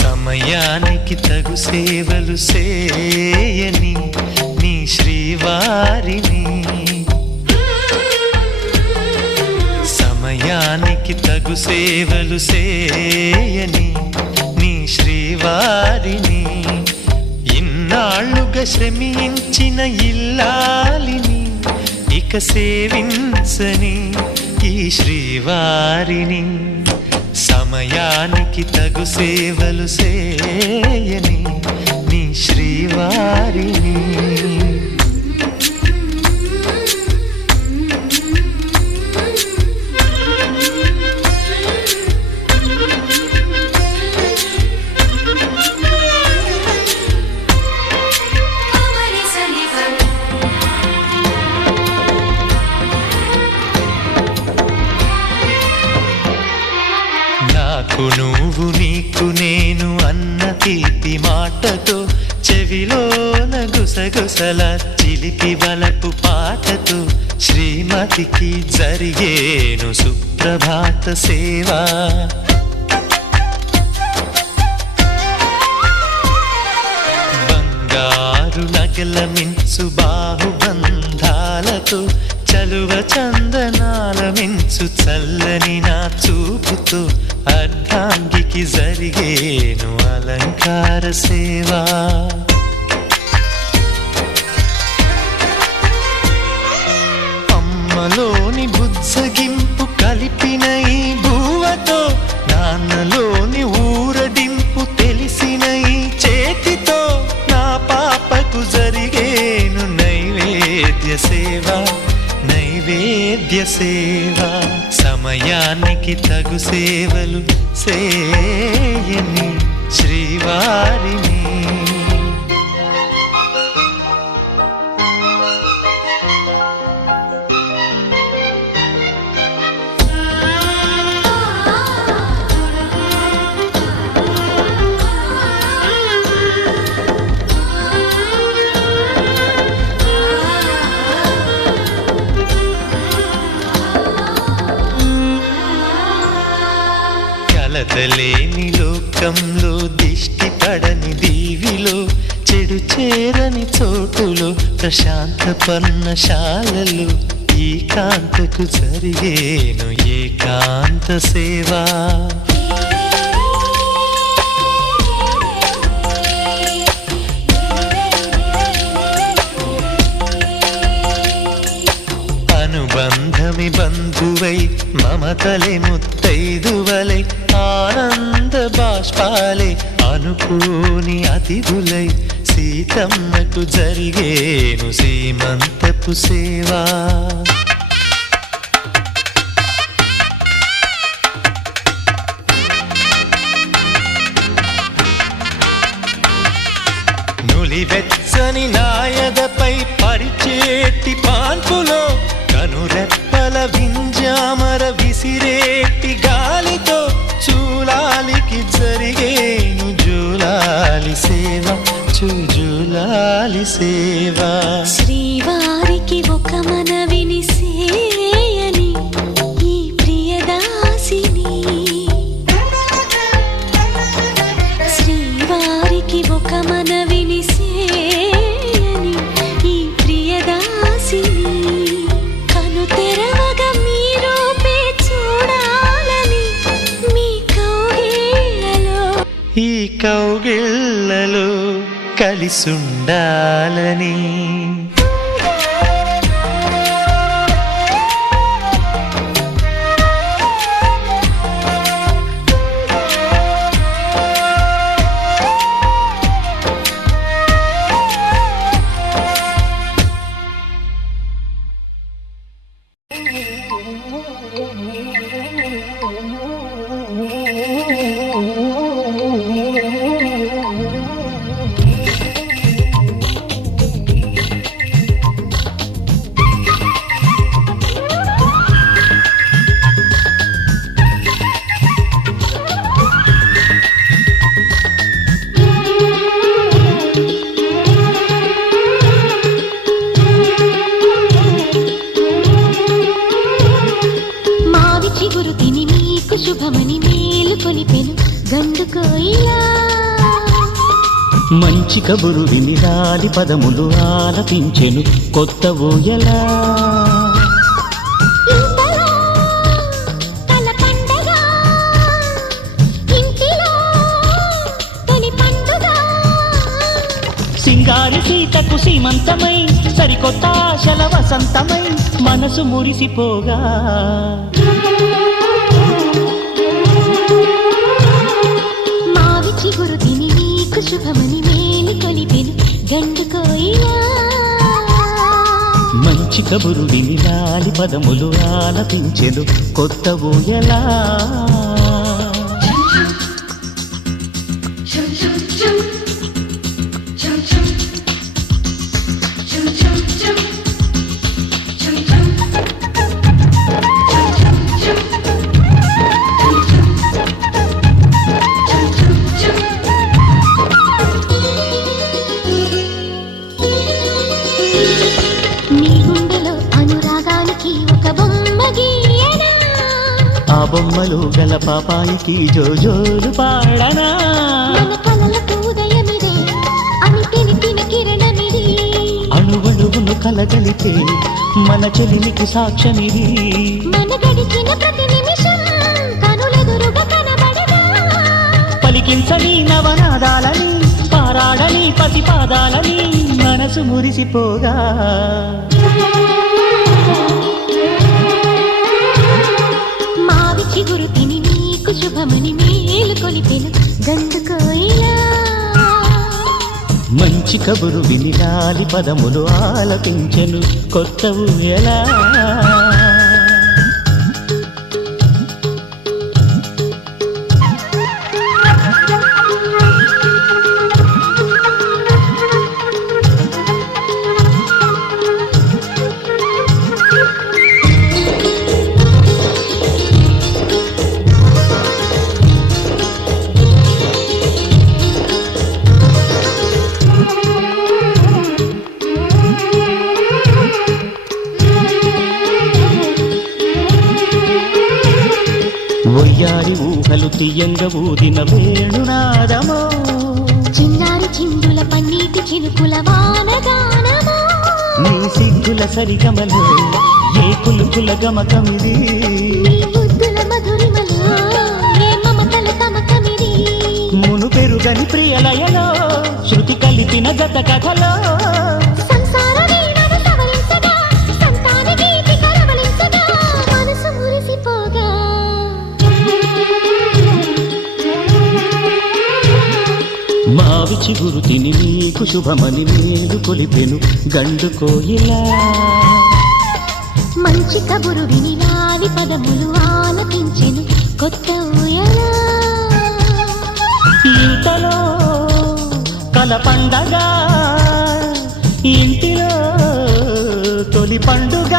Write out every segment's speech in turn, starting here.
సమయానికి తగు సేవలు సేయని నీ శ్రీవారిని, సమయానికి తగు సేవలు సేయని నీ శ్రీవారిని, ఇన్నాళ్ళుగా శ్రమించిన ఇల్లాలిని ఇక సేవించని ఈ శ్రీవారిని, సమయానికి తగు సేవలు సేయని నీ శ్రీవారిని. వరసల చిలిపి వలపు పాటతో శ్రీమతికి జరిగేను సుప్రభాత సేవ. బంగారు నగల మించు బాహుబంధాలతో చలువ చందనాల మించు చల్లని నా చూపుతో అర్ధాంగికి జరిగేను అలంకార సేవ. అమ్మలోని బుజ్జగింపు కలిపిన ఈ భూవతో నాన్నలోని ఊరడింపు తెలిసిన ఈ చేతితో నా పాపకు జరిగేను నైవేద్య సేవ, నైవేద్య సేవ. సమయానికి తగు సేవలు సేయని శ్రీవారిని. కలతలేని లోకంలో దిష్టి పడని దీవిలో చెడు చేరని చోటులో ప్రశాంత పర్ణశాలలో ఈ కాంతకు జరిగేను ఏకాంత సేవ. అనుబంధమి బంధువై మమతలే ముత్తైదువలై ఆనంద బాష్పాలే అనుకోని అతిథులై సీతమ్మకు జరిగేను సీమంతపు సేవ. నులివెచ్చని నాయదపై పరిచేటి పాన్పులో కనురెప్పల వింజామర విసిరేటి గాలితో చూలాలికి జరిగేను జూలాలి సేవ, జూలాలి సేవ. శ్రీవారికి ఒక మనవిని సేయని ఈ ప్రియదాసిని. శ్రీవారికి ఒక మనవిని సేయని ఈ ప్రియదాసిని. కను తెరవగా మీ రూపే చూడాలని మీ కౌగిళ్ళలో, ఈ కౌగిళ్ళలో కలిసుండాలని. శుభమని మేలు కొలిపెను గండు కోయిలా. మంచి కబురు విని రాలి పదములు ఆలపించెను కొత్త ఊయలా. సింగారి సీతకు సీమంతమై సరికొత్త ఆశల వసంతమై మనసు మురిసిపోగా. మావి చిగురు తిని నీకు శుభమని మేలు కొలిపెను గండు కోయిలా. మంచి కబురు విని రాలి పదములు ఆలపించెను కొత్త ఊయలా. బొమ్మలు గల పాపాయికి జోజోలు పాడనా మన కలలకు ఉదయమిదే అని తెలిపిన కిరణమిది అణువణువును కలగలితే మన చెలిమికి సాక్ష్యమిది మన గడిచిన ప్రతి నిమిషం కనులెదురుగా కనబడదా పలికించని నవనాదాలని పారాడని పసిపాదాలని మనసు మురిసిపోగా మావి చిగురు తిని నీకు శుభమని మేలు కొలిపెను గండు కోయిలా మంచి కబురు విని లాలి పదములు ఆలపించెను కొత్త ఊయలా ఒయ్యారి ఊహలు తీయంగ ఊదిన వేణునాదమో చిన్నారి చిందుల పన్నీటి చినుకుల వానగానమో నీ సిగ్గుల సరిగమలో ఏ కులుకుల గమకమిది నీ బుద్ధుల మధురిమలో ఏ మమతల తమకమిది మును పెరుగని ప్రియలయలో శృతి కలిపిన గత కథలో సంసార వీణను సవరించగా సంతాన గీతి కలవలించగా మనసు మురిసిపోగా మావి చిగురు తిని నీకు శుభమని మేలు కొలిపెను గండు కోయిలా మంచి కబురు విని లాలి పదములు ఆలపించెను కొత్త ఊయలా ఇంతలో కల పండగ ఇంటిలో తొలి పండుగ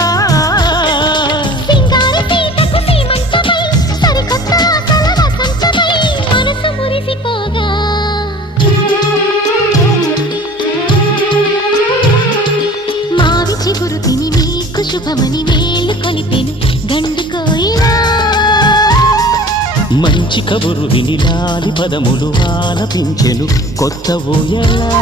సింగార సీతకు సీమంతమై సరికొత్త ఆశల వసంతమై మనసు మురిసిపోగా మావి చిగురు తిని నీకు శుభమని మేలు కొలిపెను గండు కోయిలా మంచి కబురు విని లాలి పదములు ఆలపించెను కొత్త ఊయలా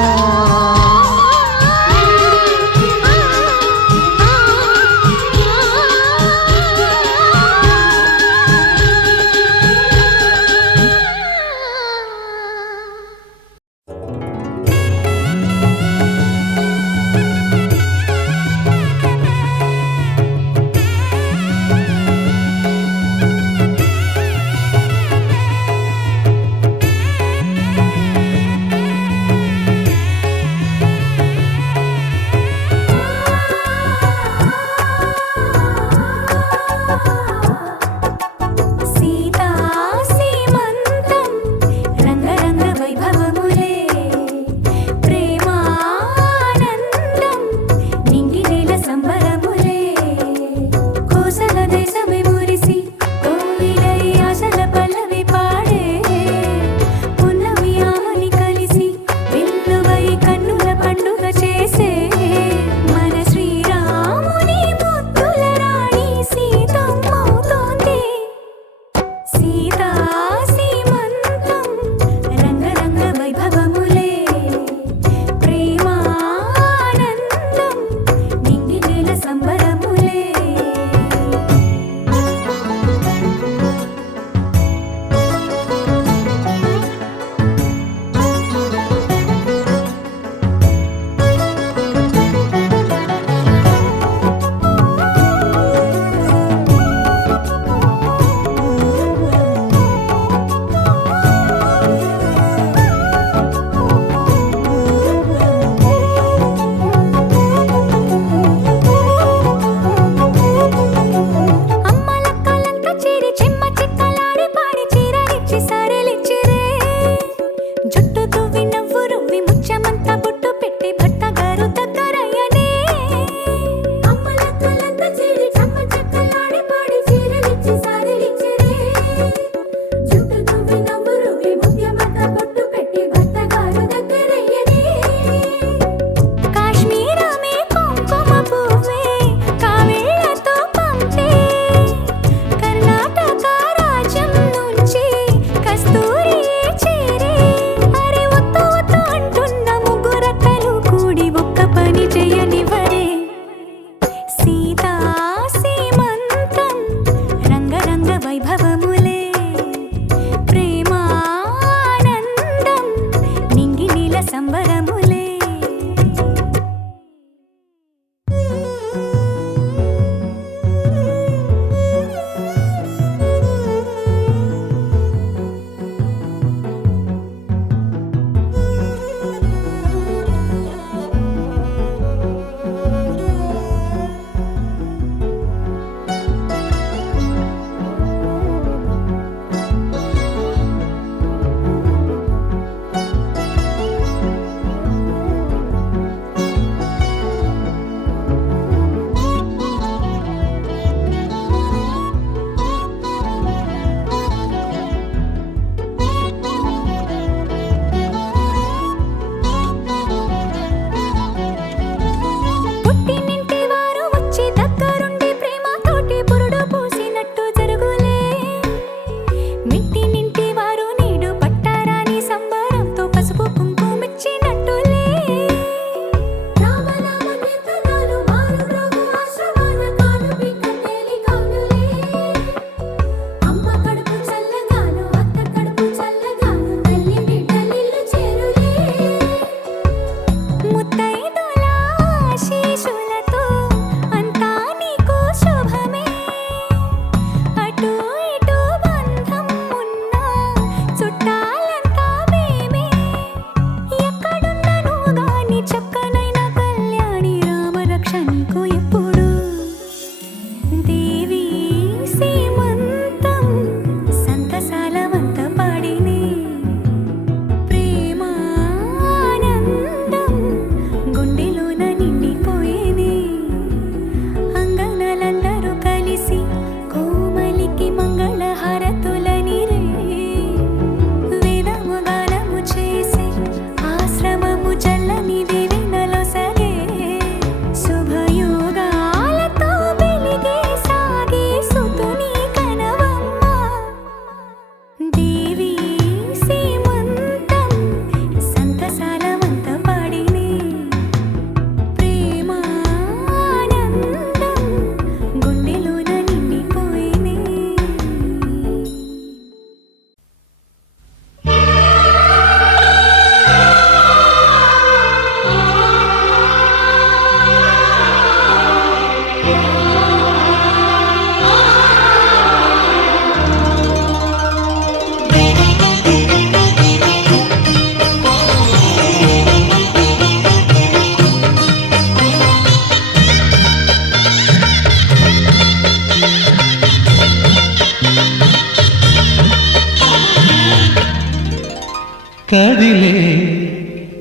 కదిలే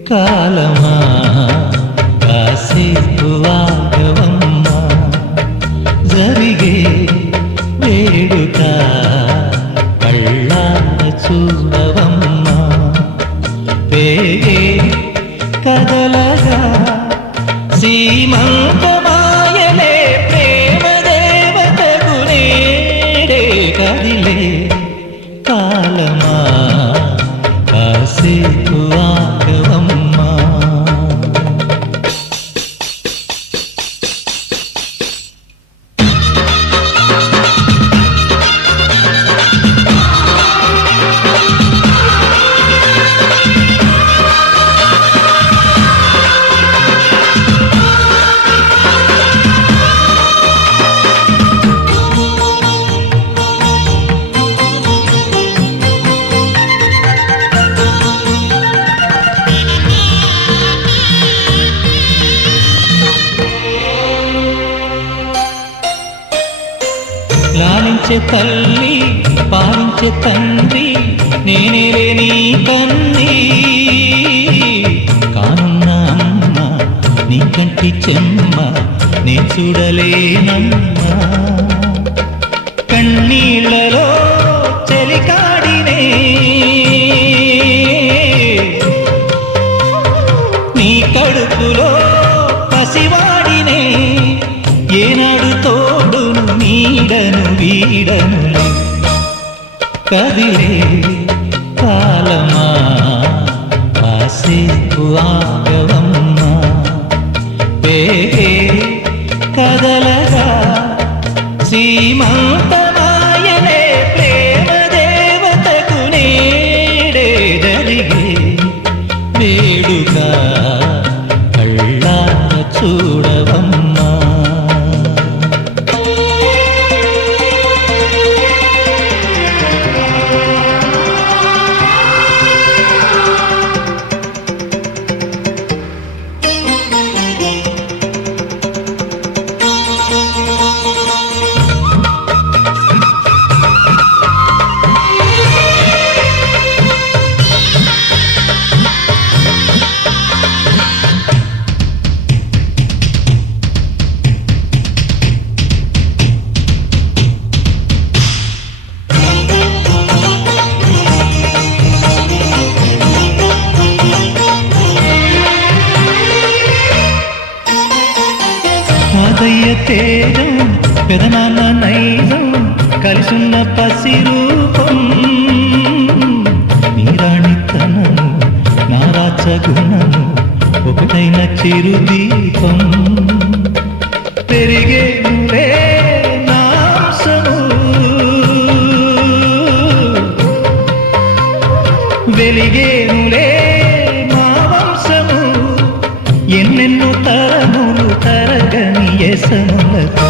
కాలమా కాసేపు ఆగవమ్మా జరిగే వేడుక కళ్ళార చూడవమ్మా పేగే కదలగా సీమంతమాయలే ప్రేమ దేవతకు నేడే కదిలే కాలమా కాసేపు ఆగవమ్మా లాలించే తల్లి పాలించే తండ్రి నేనే నీ కన్ని కానున్న అమ్మ నీ కంటి చెమ్మ నే చూడలేనమ్మా కన్నీళ్ళలో చెలికాడినే నీ కడుపులో పసివాడినే ఏనాడు తోడును నీడను వీడనులే కదిలే కాలమా కాసేపు ఆగవమ్మా పేగే కదలగా సీమంతమాయలే ప్రేమ దేవతకు నేడే జరిగే వేడుక కళ్ళార చూడవమ్మా మాదయ్య తేజం పెదనాన్న నైజం కలిసున్న పసిరూపం నీరాణితనము నారాచగుణము ఒకటైన చిరుదీపం పెరిగేనులే నాశము వెలిగేనులే మా వంశము ఎన్నెన్నో తరములు తరగని యసములకు